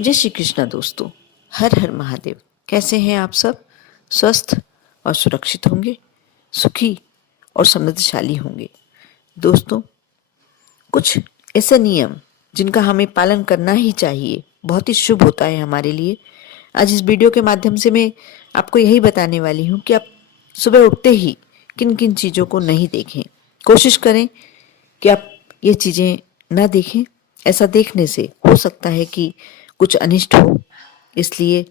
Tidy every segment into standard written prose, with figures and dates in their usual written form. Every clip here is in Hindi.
जय श्री कृष्णा दोस्तों। हर हर महादेव। कैसे हैं आप सब? स्वस्थ और सुरक्षित होंगे, सुखी और समृद्धशाली होंगे। दोस्तों, कुछ ऐसे नियम जिनका हमें पालन करना ही चाहिए, बहुत ही शुभ होता है हमारे लिए। आज इस वीडियो के माध्यम से मैं आपको यही बताने वाली हूँ कि आप सुबह उठते ही किन किन चीज़ों को नहीं देखें। कोशिश करें कि आप ये चीज़ें ना देखें। ऐसा देखने से हो सकता है कि कुछ अनिष्ट हो। इसलिए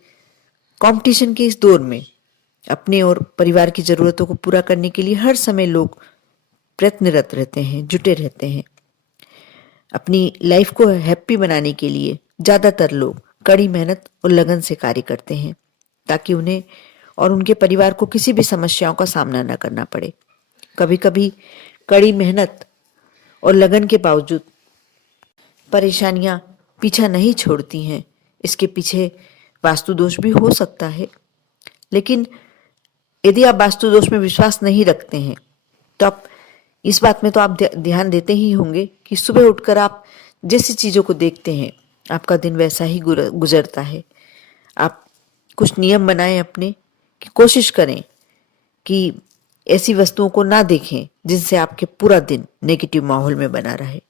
कंपटीशन के इस दौर में अपने और परिवार की ज़रूरतों को पूरा करने के लिए हर समय लोग प्रयत्नरत रहते हैं, जुटे रहते हैं। अपनी लाइफ को हैप्पी बनाने के लिए ज़्यादातर लोग कड़ी मेहनत और लगन से कार्य करते हैं ताकि उन्हें और उनके परिवार को किसी भी समस्याओं का सामना न करना पड़े। कभी कभी कड़ी मेहनत और लगन के बावजूद परेशानियां पीछा नहीं छोड़ती हैं। इसके पीछे वास्तु दोष भी हो सकता है। लेकिन यदि आप वास्तु दोष में विश्वास नहीं रखते हैं तो आप इस बात में तो आप ध्यान देते ही होंगे कि सुबह उठकर आप जैसी चीज़ों को देखते हैं आपका दिन वैसा ही गुजरता है। आप कुछ नियम बनाएं अपने, कि कोशिश करें कि ऐसी वस्तुओं को ना देखें जिनसे आपके पूरा दिन नेगेटिव माहौल में बना रहे।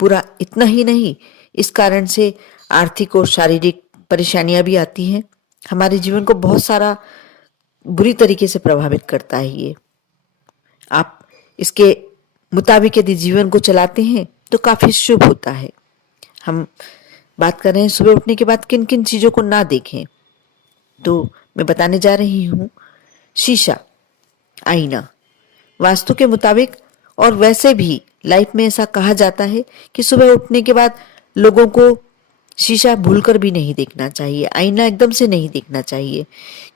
पूरा इतना ही नहीं, इस कारण से आर्थिक और शारीरिक परेशानियां भी आती हैं। हमारे जीवन को बहुत सारा बुरी तरीके से प्रभावित करता है ये। आप इसके मुताबिक यदि जीवन को चलाते हैं तो काफी शुभ होता है। हम बात कर रहे हैं सुबह उठने के बाद किन किन चीजों को ना देखें, तो मैं बताने जा रही हूं शीशा, आईना। वास्तु के मुताबिक और वैसे भी लाइफ में ऐसा कहा जाता है कि सुबह उठने के बाद लोगों को शीशा भूलकर भी नहीं देखना चाहिए, आईना एकदम से नहीं देखना चाहिए,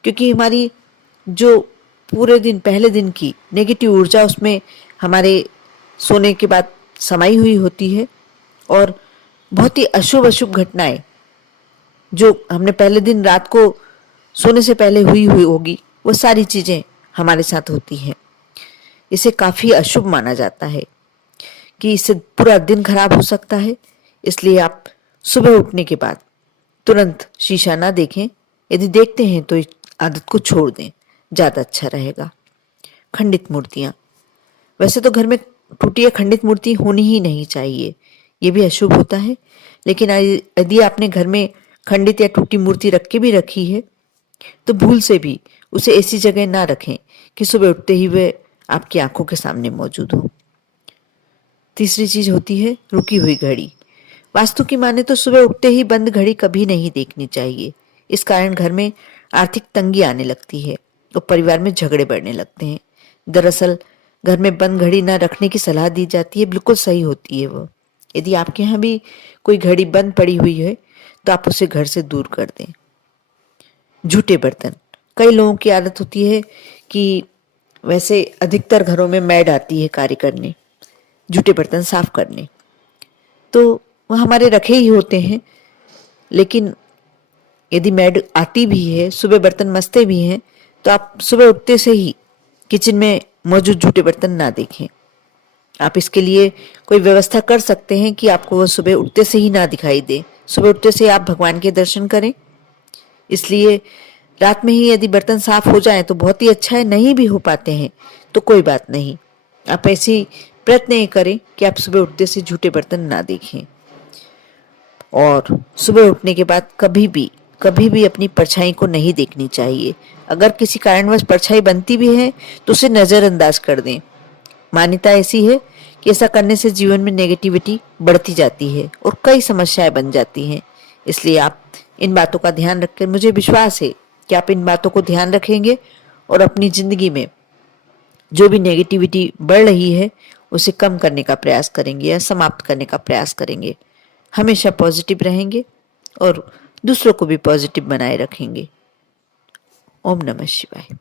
क्योंकि हमारी जो पूरे दिन पहले दिन की नेगेटिव ऊर्जा उसमें हमारे सोने के बाद समाई हुई होती है और बहुत ही अशुभ अशुभ घटनाएं जो हमने पहले दिन रात को सोने से पहले हुई होगी वो सारी चीजें हमारे साथ होती हैं। इसे काफी अशुभ माना जाता है कि इससे पूरा दिन खराब हो सकता है। इसलिए आप सुबह उठने के बाद तुरंत शीशा ना देखें। यदि देखते हैं तो इस आदत को छोड़ दें, ज्यादा अच्छा रहेगा। खंडित मूर्तियां, वैसे तो घर में टूटी या खंडित मूर्ति होनी ही नहीं चाहिए, ये भी अशुभ होता है। लेकिन यदि आपने घर में खंडित या टूटी मूर्ति रख के भी रखी है तो भूल से भी उसे ऐसी जगह ना रखें कि सुबह उठते ही वह आपकी आंखों के सामने मौजूद हो। तीसरी चीज होती है रुकी हुई घड़ी। वास्तु की माने तो सुबह उठते ही बंद घड़ी कभी नहीं देखनी चाहिए। इस कारण घर में आर्थिक तंगी आने लगती है और परिवार में झगड़े बढ़ने लगते हैं। दरअसल घर में बंद घड़ी ना रखने की सलाह दी जाती है, बिल्कुल सही होती है वो। यदि आपके यहाँ भी कोई घड़ी बंद पड़ी हुई है तो आप उसे घर से दूर कर दें। झूठे बर्तन, कई लोगों की आदत होती है कि वैसे अधिकतर घरों में मैड आती है कार्य करने, झूठे बर्तन साफ करने, तो वह हमारे रखे ही होते हैं। लेकिन यदि मैड आती भी है, सुबह बर्तन मसते भी हैं, तो आप सुबह उठते से ही किचन में मौजूद झूठे बर्तन ना देखें। आप इसके लिए कोई व्यवस्था कर सकते हैं कि आपको वह सुबह उठते से ही ना दिखाई दे। सुबह उठते से आप भगवान के दर्शन करें। इसलिए रात में ही यदि बर्तन साफ हो जाए तो बहुत ही अच्छा है, नहीं भी हो पाते हैं तो कोई बात नहीं। आप ऐसे प्रयत्न ये करें कि आप सुबह उठते से झूठे बर्तन ना देखें। और सुबह उठने के बाद कभी भी अपनी परछाई को नहीं देखनी चाहिए। अगर किसी कारणवश परछाई बनती भी है तो उसे नजरअंदाज कर दें। मान्यता ऐसी है कि ऐसा करने से जीवन में नेगेटिविटी बढ़ती जाती है और कई समस्याएं बन जाती हैं। इसलिए आप इन बातों का ध्यान रखें। मुझे विश्वास है कि आप इन बातों को ध्यान रखेंगे और अपनी जिंदगी में जो भी नेगेटिविटी बढ़ रही है उसे कम करने का प्रयास करेंगे या समाप्त करने का प्रयास करेंगे। हमेशा पॉजिटिव रहेंगे और दूसरों को भी पॉजिटिव बनाए रखेंगे। ओम नमः शिवाय।